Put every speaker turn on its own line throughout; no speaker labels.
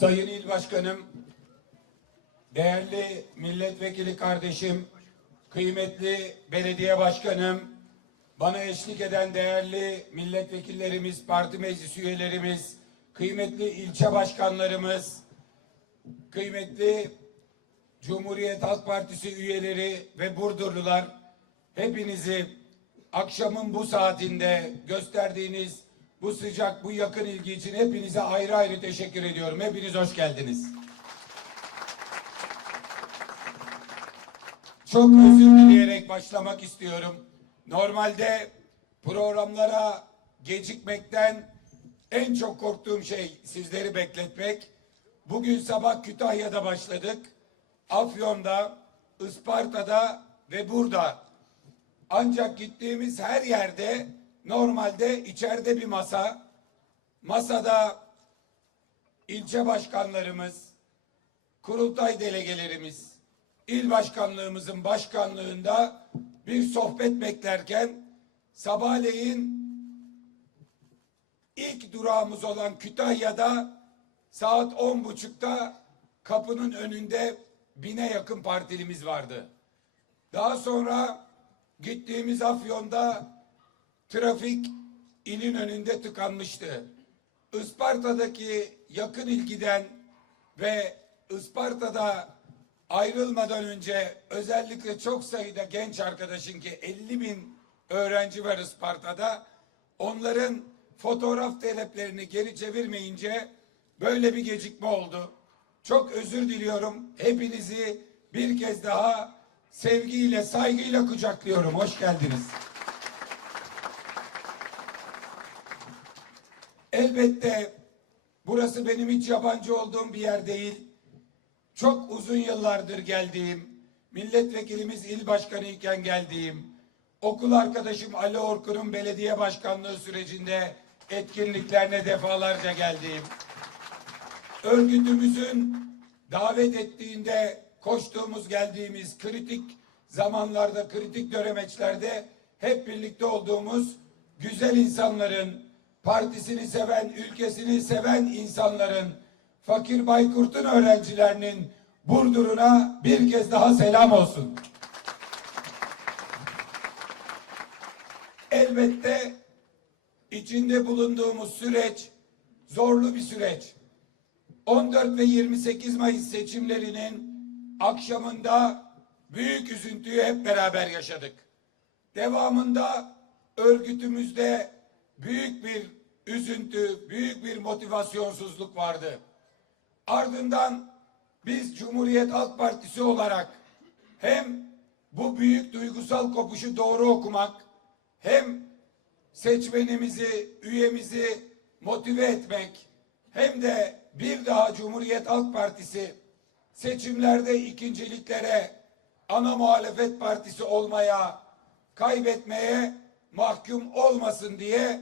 Sayın İl Başkanım, değerli milletvekili kardeşim, kıymetli belediye başkanım, bana eşlik eden değerli milletvekillerimiz, parti meclis üyelerimiz, kıymetli ilçe başkanlarımız, kıymetli Cumhuriyet Halk Partisi üyeleri ve Burdurlular, hepinizi akşamın bu saatinde gösterdiğiniz bu sıcak, bu yakın ilgi için hepinize ayrı ayrı teşekkür ediyorum. Hepiniz hoş geldiniz. Çok özür dileyerek başlamak istiyorum. Normalde programlara gecikmekten en çok korktuğum şey sizleri bekletmek. Bugün sabah Kütahya'da başladık. Afyon'da, Isparta'da ve burada. Ancak gittiğimiz her yerde normalde içeride bir masa, masada ilçe başkanlarımız, kurultay delegelerimiz, il başkanlığımızın başkanlığında bir sohbet beklerken sabahleyin ilk durağımız olan Kütahya'da saat on buçukta kapının önünde bine yakın partilimiz vardı. Daha sonra gittiğimiz Afyon'da trafik ilin önünde tıkanmıştı. Isparta'daki yakın ilgiden ve Isparta'da ayrılmadan önce özellikle çok sayıda genç arkadaşın ki 50 bin öğrenci var Isparta'da onların fotoğraf taleplerini geri çevirmeyince böyle bir gecikme oldu. Çok özür diliyorum. Hepinizi bir kez daha sevgiyle, saygıyla kucaklıyorum. Hoş geldiniz. Elbette burası benim hiç yabancı olduğum bir yer değil. Çok uzun yıllardır geldiğim, milletvekilimiz il başkanı iken geldiğim, okul arkadaşım Ali Orkun'un belediye başkanlığı sürecinde etkinliklerine defalarca geldiğim, örgütümüzün davet ettiğinde koştuğumuz geldiğimiz kritik zamanlarda, kritik dönemeçlerde hep birlikte olduğumuz güzel insanların, partisini seven, ülkesini seven insanların, Fakir Baykurt'un öğrencilerinin Burdur'una bir kez daha selam olsun. Elbette içinde bulunduğumuz süreç zorlu bir süreç. 14 ve 28 Mayıs seçimlerinin akşamında büyük üzüntüyü hep beraber yaşadık. Devamında örgütümüzde büyük bir üzüntü, büyük bir motivasyonsuzluk vardı. Ardından biz Cumhuriyet Halk Partisi olarak hem bu büyük duygusal kopuşu doğru okumak hem seçmenimizi, üyemizi motive etmek hem de bir daha Cumhuriyet Halk Partisi seçimlerde ikinciliklere ana muhalefet partisi olmaya, kaybetmeye mahkum olmasın diye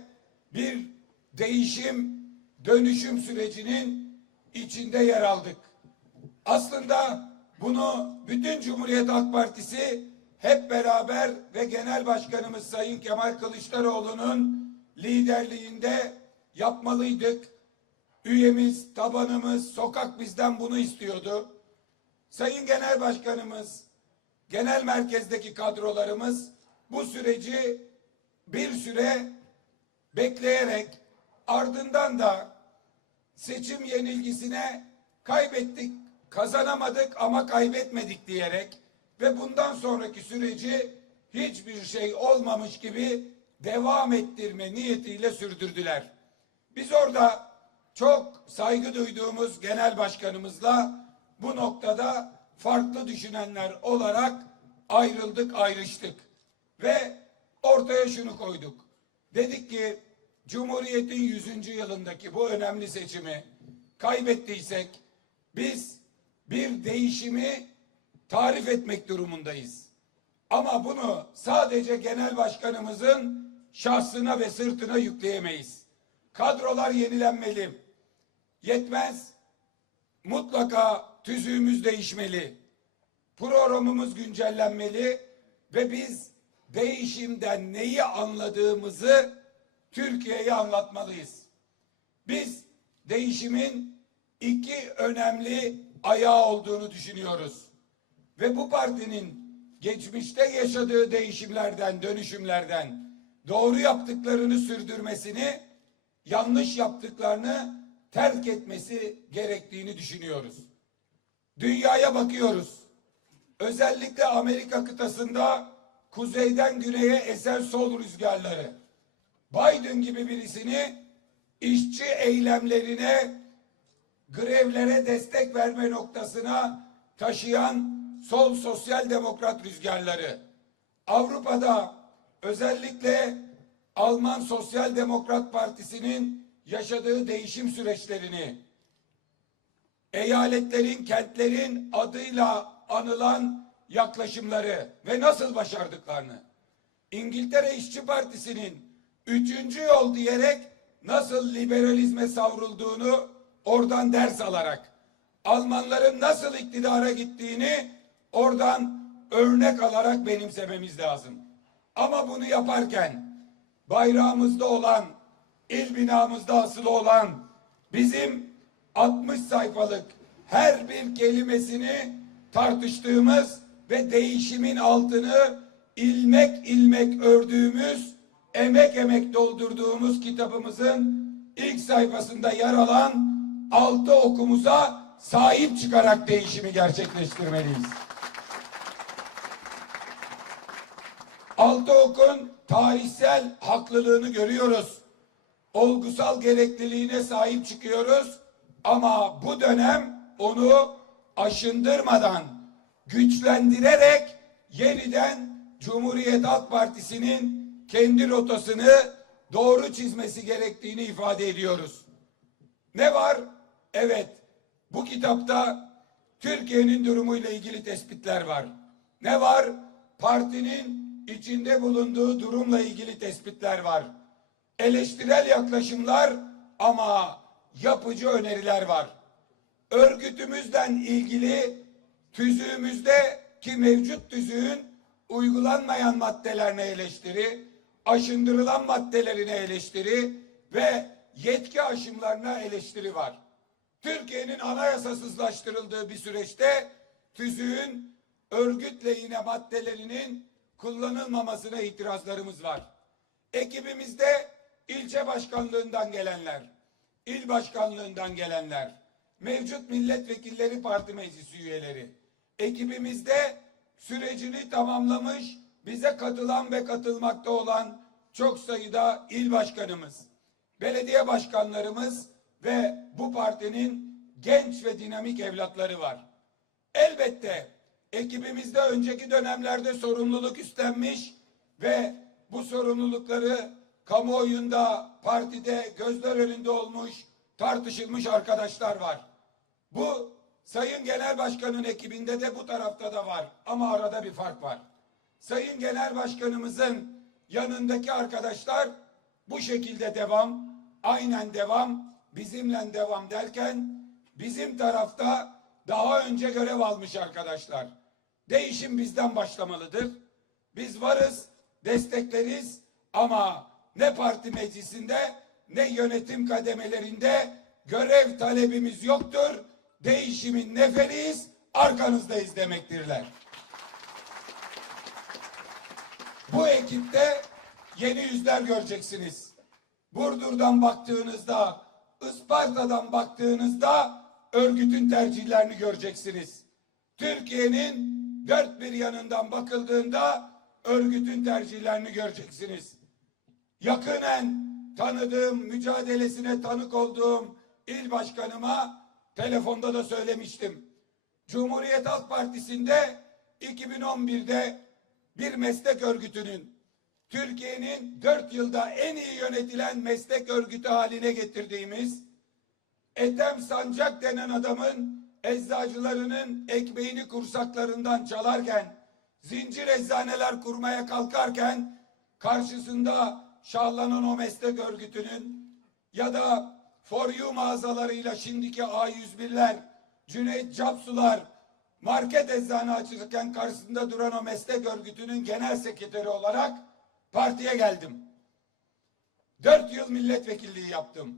bir değişim, dönüşüm sürecinin içinde yer aldık. Aslında bunu bütün Cumhuriyet Halk Partisi hep beraber ve Genel Başkanımız Sayın Kemal Kılıçdaroğlu'nun liderliğinde yapmalıydık. Üyemiz, tabanımız, sokak bizden bunu istiyordu. Sayın Genel Başkanımız, genel merkezdeki kadrolarımız bu süreci bir süre bekleyerek ardından da seçim yenilgisine kaybettik, kazanamadık ama kaybetmedik diyerek ve bundan sonraki süreci hiçbir şey olmamış gibi devam ettirme niyetiyle sürdürdüler. Biz orada çok saygı duyduğumuz genel başkanımızla bu noktada farklı düşünenler olarak ayrıldık, ayrıştık ve ortaya şunu koyduk. Dedik ki Cumhuriyet'in 100. yılındaki bu önemli seçimi kaybettiysek biz bir değişimi tarif etmek durumundayız. Ama bunu sadece genel başkanımızın şahsına ve sırtına yükleyemeyiz. Kadrolar yenilenmeli. Yetmez. Mutlaka tüzüğümüz değişmeli. Programımız güncellenmeli ve biz değişimden neyi anladığımızı Türkiye'ye anlatmalıyız. Biz değişimin iki önemli ayağı olduğunu düşünüyoruz. Ve bu partinin geçmişte yaşadığı değişimlerden, dönüşümlerden doğru yaptıklarını sürdürmesini, yanlış yaptıklarını terk etmesi gerektiğini düşünüyoruz. Dünyaya bakıyoruz. Özellikle Amerika kıtasında kuzeyden güneye esen sol rüzgarları. Biden gibi birisini işçi eylemlerine, grevlere destek verme noktasına taşıyan sol sosyal demokrat rüzgarları. Avrupa'da özellikle Alman Sosyal Demokrat Partisi'nin yaşadığı değişim süreçlerini, eyaletlerin, kentlerin adıyla anılan yaklaşımları ve nasıl başardıklarını, İngiltere İşçi Partisi'nin üçüncü yol diyerek nasıl liberalizme savrulduğunu oradan ders alarak, Almanların nasıl iktidara gittiğini oradan örnek alarak benimsememiz lazım. Ama bunu yaparken bayrağımızda olan, il binamızda asılı olan bizim 60 sayfalık her bir kelimesini tartıştığımız ve değişimin altını ilmek ilmek ördüğümüz, emek emek doldurduğumuz kitabımızın ilk sayfasında yer alan altı okumuza sahip çıkarak değişimi gerçekleştirmeliyiz. Altı okun tarihsel haklılığını görüyoruz. Olgusal gerekliliğine sahip çıkıyoruz. Ama bu dönem onu aşındırmadan, güçlendirerek yeniden Cumhuriyet Halk Partisi'nin kendi rotasını doğru çizmesi gerektiğini ifade ediyoruz. Ne var? Evet, bu kitapta Türkiye'nin durumuyla ilgili tespitler var. Ne var? Partinin içinde bulunduğu durumla ilgili tespitler var. Eleştirel yaklaşımlar ama yapıcı öneriler var. Örgütümüzden ilgili tüzüğümüzde ki mevcut tüzüğün uygulanmayan maddelerine eleştiri, aşındırılan maddelerine eleştiri ve yetki aşımlarına eleştiri var. Türkiye'nin anayasasızlaştırıldığı bir süreçte tüzüğün örgüt lehine maddelerinin kullanılmamasına itirazlarımız var. Ekibimizde ilçe başkanlığından gelenler, il başkanlığından gelenler, mevcut milletvekilleri parti meclisi üyeleri, ekibimizde sürecini tamamlamış, bize katılan ve katılmakta olan çok sayıda il başkanımız, belediye başkanlarımız ve bu partinin genç ve dinamik evlatları var. Elbette ekibimizde önceki dönemlerde sorumluluk üstlenmiş ve bu sorumlulukları kamuoyunda, partide gözler önünde olmuş, tartışılmış arkadaşlar var. Bu Sayın Genel Başkan'ın ekibinde de bu tarafta da var ama arada bir fark var. Sayın Genel Başkanımızın yanındaki arkadaşlar bu şekilde devam, aynen devam, bizimle devam derken bizim tarafta daha önce görev almış arkadaşlar. Değişim bizden başlamalıdır. Biz varız, destekleriz ama ne parti meclisinde ne yönetim kademelerinde görev talebimiz yoktur. Değişimin neferiyiz, arkanızdayız demektirler. Bu ekipte yeni yüzler göreceksiniz. Burdur'dan baktığınızda, Isparta'dan baktığınızda örgütün tercihlerini göreceksiniz. Türkiye'nin dört bir yanından bakıldığında örgütün tercihlerini göreceksiniz. Yakınen tanıdığım, mücadelesine tanık olduğum il başkanıma telefonda da söylemiştim. Cumhuriyet Halk Partisi'nde 2011'de bir meslek örgütünün Türkiye'nin dört yılda en iyi yönetilen meslek örgütü haline getirdiğimiz Ethem Sancak denen adamın eczacılarının ekmeğini kursaklarından çalarken, zincir eczaneler kurmaya kalkarken karşısında şahlanan o meslek örgütünün ya da For You mağazalarıyla şimdiki A101'ler, Cüneyt Capsular, market eczane açılırken karşısında duran o meslek örgütünün genel sekreteri olarak partiye geldim. Dört yıl milletvekilliği yaptım.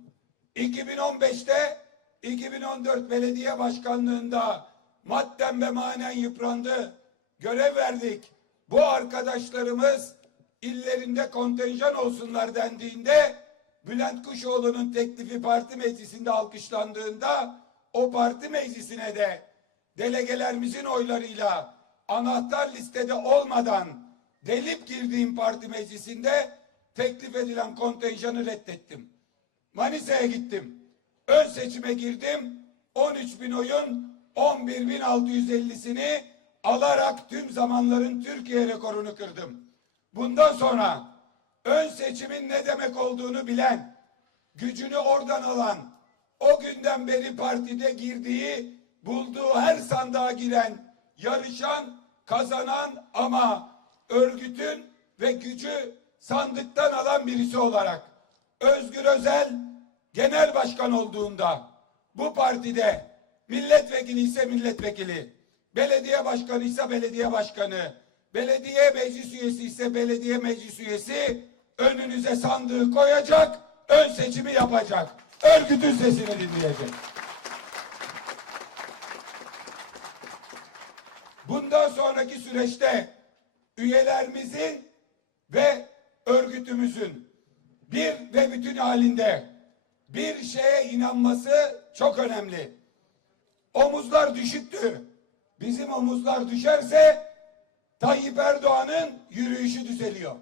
2015'te 2014 belediye başkanlığında madden ve manen yıprandı. Görev verdik. Bu arkadaşlarımız illerinde kontenjan olsunlar dendiğinde Bülent Kuşoğlu'nun teklifi parti meclisinde alkışlandığında o parti meclisine de delegelerimizin oylarıyla anahtar listede olmadan delip girdiğim parti meclisinde teklif edilen kontenjanı reddettim. Manisa'ya gittim. Ön seçime girdim. 13 bin oyun 11 bin 650'sini alarak tüm zamanların Türkiye rekorunu kırdım. Bundan sonra ön seçimin ne demek olduğunu bilen, gücünü oradan alan, o günden beri partide girdiği, bulduğu her sandığa giren, yarışan, kazanan ama örgütün ve gücü sandıktan alan birisi olarak Özgür Özel genel başkan olduğunda bu partide milletvekili ise milletvekili, belediye başkanı ise belediye başkanı, belediye meclis üyesi ise belediye meclis üyesi önünüze sandığı koyacak, ön seçimi yapacak. Örgütün sesini dinleyecek. Bundan sonraki süreçte üyelerimizin ve örgütümüzün bir ve bütün halinde bir şeye inanması çok önemli. Omuzlar düşüktü. Bizim omuzlar düşerse Tayyip Erdoğan'ın yürüyüşü düzeliyor.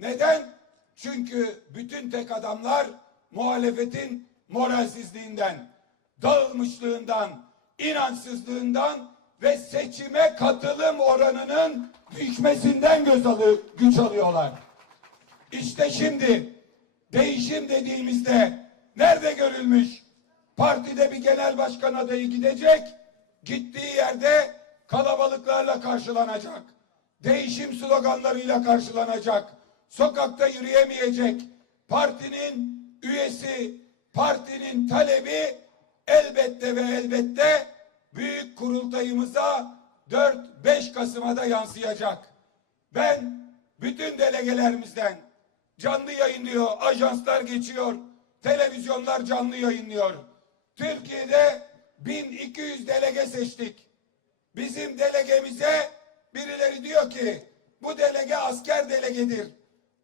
Neden? Çünkü bütün tek adamlar muhalefetin moralsizliğinden, dağılmışlığından, inançsızlığından ve seçime katılım oranının düşmesinden göz alı, güç alıyorlar. İşte şimdi değişim dediğimizde nerede görülmüş? Partide bir genel başkan adayı gidecek, gittiği yerde kalabalıklarla karşılanacak. Değişim sloganlarıyla karşılanacak. Sokakta yürüyemeyecek. Partinin üyesi, partinin talebi elbette ve elbette büyük kurultayımıza 4-5 Kasım'a da yansıyacak. Ben bütün delegelerimizden canlı yayınlıyor, ajanslar geçiyor, televizyonlar canlı yayınlıyor. Türkiye'de 1200 delege seçtik. Bizim delegemize birileri diyor ki bu delege asker delegedir.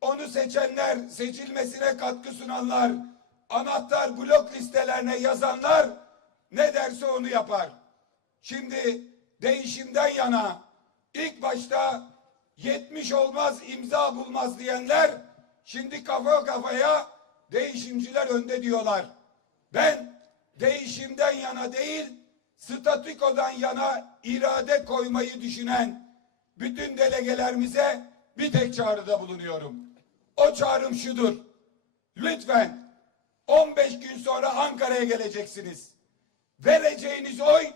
Onu seçenler, seçilmesine katkı sunanlar, anahtar blok listelerine yazanlar ne derse onu yapar. Şimdi değişimden yana ilk başta 70 olmaz imza bulmaz diyenler şimdi kafa kafaya değişimciler önde diyorlar. Ben değişimden yana değil statükodan yana irade koymayı düşünen bütün delegelerimize bir tek çağrıda bulunuyorum. O çağrım şudur. Lütfen 15 gün sonra Ankara'ya geleceksiniz. Vereceğiniz oy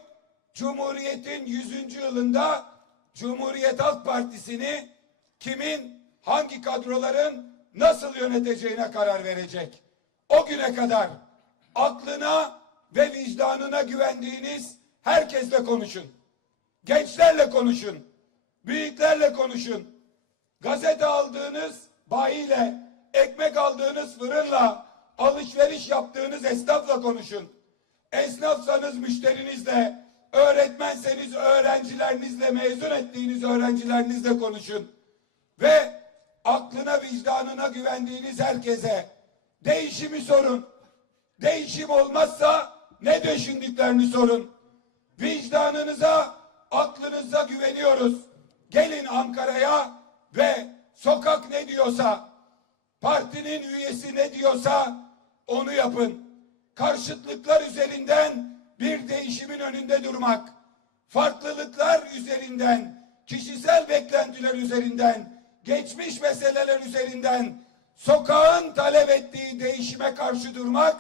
Cumhuriyet'in 100. yılında Cumhuriyet Halk Partisi'ni kimin, hangi kadroların nasıl yöneteceğine karar verecek. O güne kadar aklına ve vicdanına güvendiğiniz herkesle konuşun. Gençlerle konuşun. Büyüklerle konuşun. Gazete aldığınız bayiyle, ekmek aldığınız fırınla, alışveriş yaptığınız esnafla konuşun. Esnafsanız müşterinizle, öğretmenseniz öğrencilerinizle, mezun ettiğiniz öğrencilerinizle konuşun. Ve aklına vicdanına güvendiğiniz herkese değişimi sorun. Değişim olmazsa ne düşündüklerini sorun. Vicdanınıza, aklınıza güveniyoruz. Gelin Ankara'ya ve sokak ne diyorsa, partinin üyesi ne diyorsa onu yapın. Karşıtlıklar üzerinden bir değişimin önünde durmak, farklılıklar üzerinden, kişisel beklentiler üzerinden, geçmiş meseleler üzerinden sokağın talep ettiği değişime karşı durmak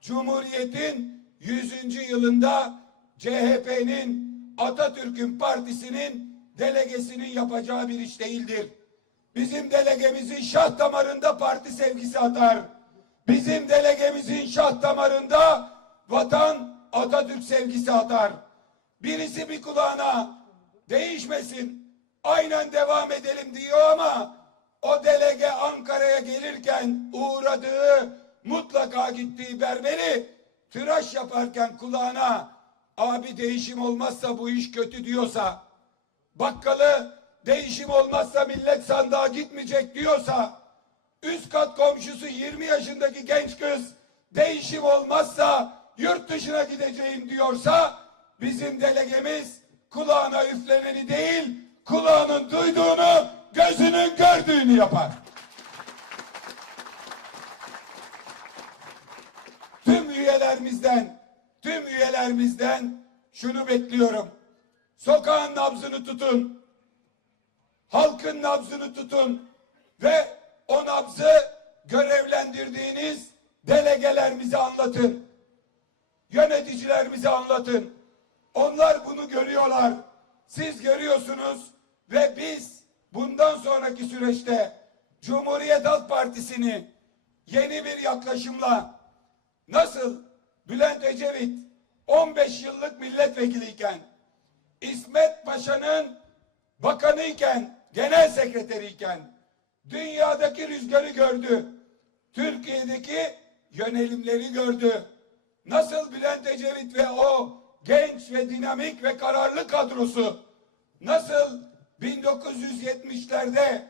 Cumhuriyet'in 100. yılında CHP'nin Atatürk'ün partisinin delegesinin yapacağı bir iş değildir. Bizim delegemizin şah damarında parti sevgisi atar. Bizim delegemizin şah damarında vatan Atatürk sevgisi atar. Birisi bir kulağına değişmesin, aynen devam edelim diyor ama o delege Ankara'ya gelirken uğradığı mutlaka gittiği berberi tıraş yaparken kulağına abi değişim olmazsa bu iş kötü diyorsa, bakkalı değişim olmazsa millet sandığa gitmeyecek diyorsa, üst kat komşusu 20 yaşındaki genç kız değişim olmazsa yurt dışına gideceğim diyorsa, bizim delegemiz kulağına üfleneni değil, kulağının duyduğunu, gözünün gördüğünü yapar. tüm üyelerimizden, tüm üyelerimizden şunu bekliyorum. Sokağın nabzını tutun. Halkın nabzını tutun ve o nabzı görevlendirdiğiniz delegelerimize anlatın. Yöneticilerimize anlatın. Onlar bunu görüyorlar. Siz görüyorsunuz ve biz bundan sonraki süreçte Cumhuriyet Halk Partisi'ni yeni bir yaklaşımla Nasıl Bülent Ecevit 15 yıllık milletvekiliyken İsmet Paşa'nın bakanıyken, genel sekreteriyken dünyadaki rüzgarı gördü. Türkiye'deki yönelimleri gördü. Nasıl Bülent Ecevit ve o genç ve dinamik ve kararlı kadrosu nasıl 1970'lerde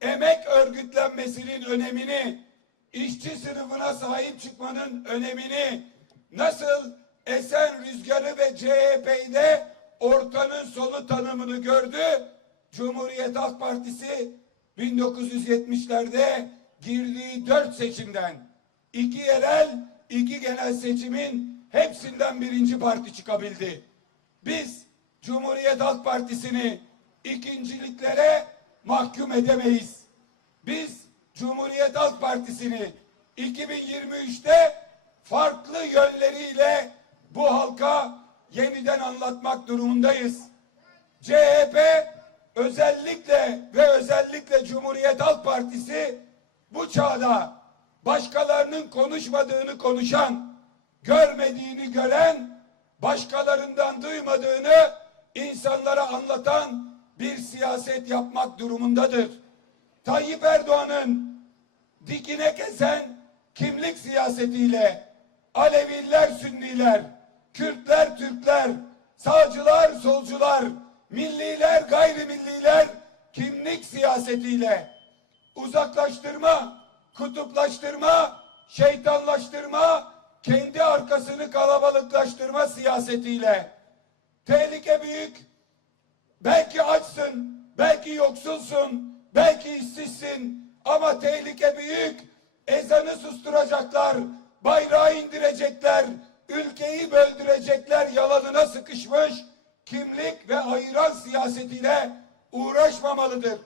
emek örgütlenmesinin önemini işçi sınıfına sahip çıkmanın önemini nasıl esen rüzgarı ve CHP'de ortanın solu tanımını gördü. Cumhuriyet Halk Partisi 1970'lerde girdiği dört seçimden iki yerel, iki genel seçimin hepsinden birinci parti çıkabildi. Biz Cumhuriyet Halk Partisi'ni ikinciliklere mahkum edemeyiz. Biz Cumhuriyet Halk Partisi'ni 2023'te farklı yönleriyle bu halka yeniden anlatmak durumundayız. CHP özellikle ve özellikle Cumhuriyet Halk Partisi bu çağda başkalarının konuşmadığını konuşan, görmediğini gören, başkalarından duymadığını insanlara anlatan bir siyaset yapmak durumundadır. Tayyip Erdoğan'ın dikine kesen kimlik siyasetiyle Aleviler, Sünniler, Kürtler, Türkler, sağcılar, solcular, milliler, gayrimilliler kimlik siyasetiyle uzaklaştırma, kutuplaştırma, şeytanlaştırma, kendi arkasını kalabalıklaştırma siyasetiyle tehlike büyük. Belki açsın, belki yoksulsun, belki işsizsin ama tehlike büyük. Ezanı susturacaklar, bayrağı indirecekler, ülkeyi böldürecekler yalanına sıkışmış kimlik ve ayıran siyasetiyle uğraşmamalıdır.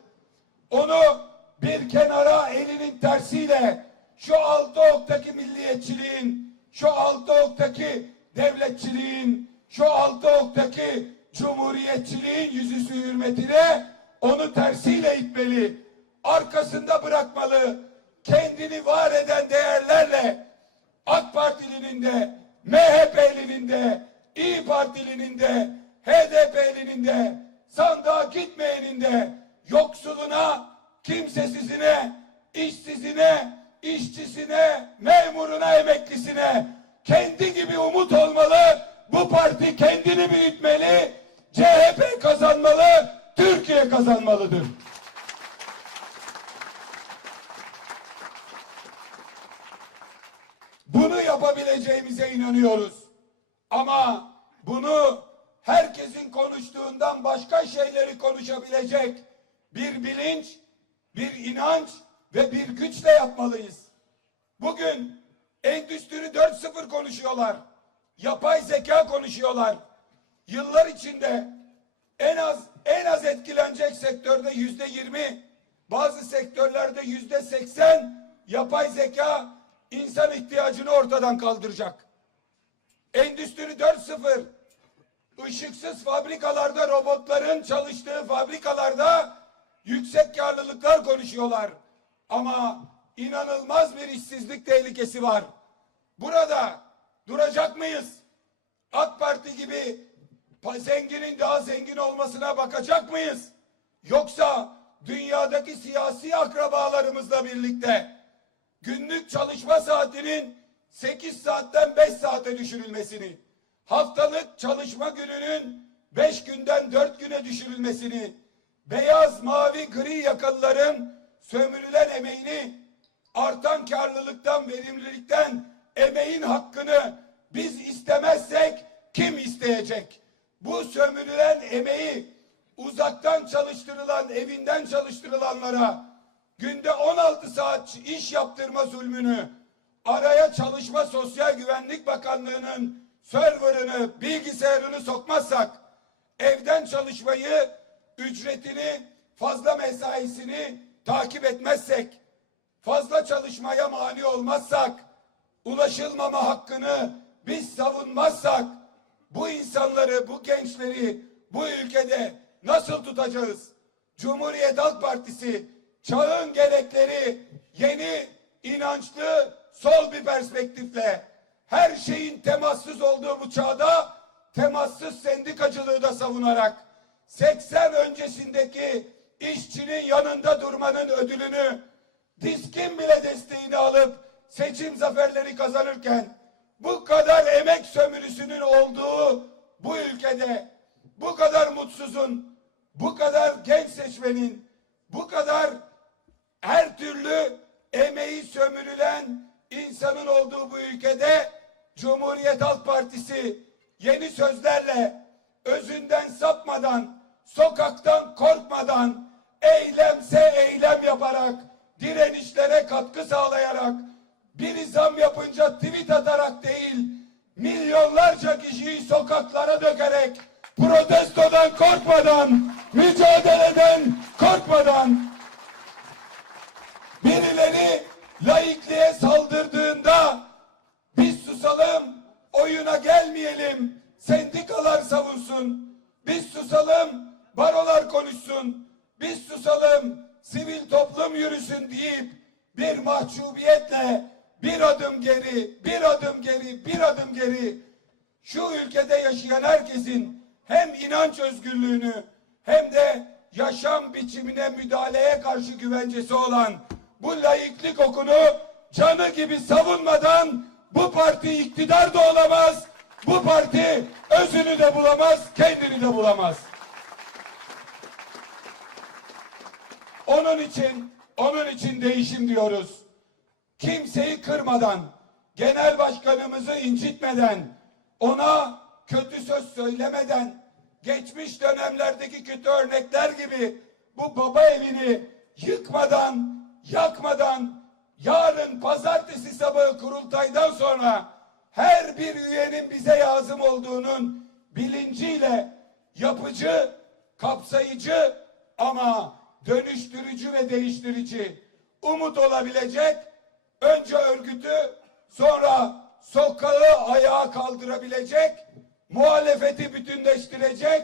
Onu bir kenara elinin tersiyle şu altı oktaki milliyetçiliğin, şu altı oktaki devletçiliğin, şu altı oktaki cumhuriyetçiliğin yüzüstü hürmetine onu tersiyle itmeli, arkasında bırakmalı, kendini var eden değerlerle AK Partilinin de, MHP'linin de, İyi Partilinin de, HDP'linin de, sandığa gitmeyenin de, yoksuluna, kimsesizine, işsizine, işçisine, memuruna, emeklisine kendi gibi umut olmalı. Bu parti kendini büyütmeli, CHP kazanmalı, Türkiye kazanmalıdır. Bunu yapabileceğimize inanıyoruz. Ama bunu herkesin konuştuğundan başka şeyleri konuşabilecek bir bilinç, bir inanç ve bir güçle yapmalıyız. Bugün Endüstri 4.0 konuşuyorlar. Yapay zeka konuşuyorlar. Yıllar içinde en az en az etkilenecek sektörde yüzde yirmi, bazı sektörlerde yüzde seksen yapay zeka insan ihtiyacını ortadan kaldıracak. Endüstri 4.0 ışıksız fabrikalarda robotların çalıştığı fabrikalarda yüksek karlılıklar konuşuyorlar. Ama inanılmaz bir işsizlik tehlikesi var. Burada duracak mıyız? AK Parti gibi zenginin daha zengin olmasına bakacak mıyız? Yoksa dünyadaki siyasi akrabalarımızla birlikte günlük çalışma saatinin 8 saatten 5 saate düşürülmesini, haftalık çalışma gününün 5 günden 4 güne düşürülmesini, beyaz, mavi, gri yakalıların sömürülen emeğini, artan karlılıktan, verimlilikten emeğin hakkını biz istemezsek kim isteyecek? Bu sömürülen emeği uzaktan çalıştırılan, evinden çalıştırılanlara günde 16 saat iş yaptırma zulmünü, araya Çalışma Sosyal Güvenlik Bakanlığı'nın serverını, bilgisayarını sokmazsak, evden çalışmayı, ücretini, fazla mesaisini takip etmezsek, fazla çalışmaya mani olmazsak, ulaşılmama hakkını biz savunmazsak, bu insanları, bu gençleri bu ülkede nasıl tutacağız? Cumhuriyet Halk Partisi çağın gerekleri yeni, inançlı, sol bir perspektifle her şeyin temassız olduğu bu çağda temassız sendikacılığı da savunarak 80 öncesindeki işçinin yanında durmanın ödülünü diskin bile desteğini alıp seçim zaferleri kazanırken bu kadar emek sömürüsünün olduğu bu ülkede bu kadar mutsuzun, bu kadar genç seçmenin, bu kadar her türlü emeği sömürülen insanın olduğu bu ülkede Cumhuriyet Halk Partisi yeni sözlerle özünden sapmadan, sokaktan korkmadan, eylemse eylem yaparak, direnişlere katkı sağlayarak, biri zam yapınca tweet atarak değil, milyonlarca kişiyi sokaklara dökerek, protestodan korkmadan, mücadeleden korkmadan, birileri laikliğe saldırdığında biz susalım, oyuna gelmeyelim, sendikalar savunsun, biz susalım, barolar konuşsun, biz susalım, sivil toplum yürüsün deyip bir mahcubiyetle bir adım geri, bir adım geri, bir adım geri şu ülkede yaşayan herkesin hem inanç özgürlüğünü hem de yaşam biçimine müdahaleye karşı güvencesi olan bu laiklik okunu canı gibi savunmadan bu parti iktidar da olamaz. Bu parti özünü de bulamaz, kendini de bulamaz. Onun için, onun için değişim diyoruz. Kimseyi kırmadan, genel başkanımızı incitmeden, ona kötü söz söylemeden, geçmiş dönemlerdeki kötü örnekler gibi bu baba evini yıkmadan, yakmadan, yarın pazartesi sabahı kurultaydan sonra her bir üyenin bize lazım olduğunun bilinciyle yapıcı, kapsayıcı ama dönüştürücü ve değiştirici. Umut olabilecek önce örgütü sonra sokağı ayağa kaldırabilecek muhalefeti bütünleştirecek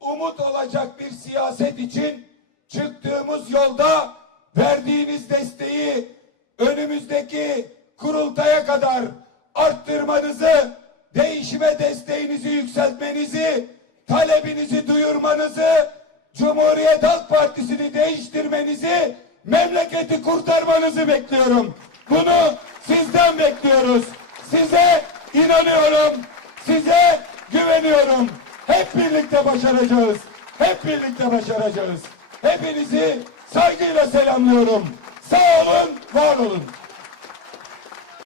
umut olacak bir siyaset için çıktığımız yolda verdiğiniz desteği önümüzdeki kurultaya kadar arttırmanızı, değişime desteğinizi yükseltmenizi, talebinizi duyurmanızı, Cumhuriyet Halk Partisi'ni değiştirmenizi, memleketi kurtarmanızı bekliyorum. Bunu sizden bekliyoruz. Size inanıyorum. Size güveniyorum. Hep birlikte başaracağız. Hep birlikte başaracağız. Hepinizi saygıyla selamlıyorum. Sağ olun, var olun.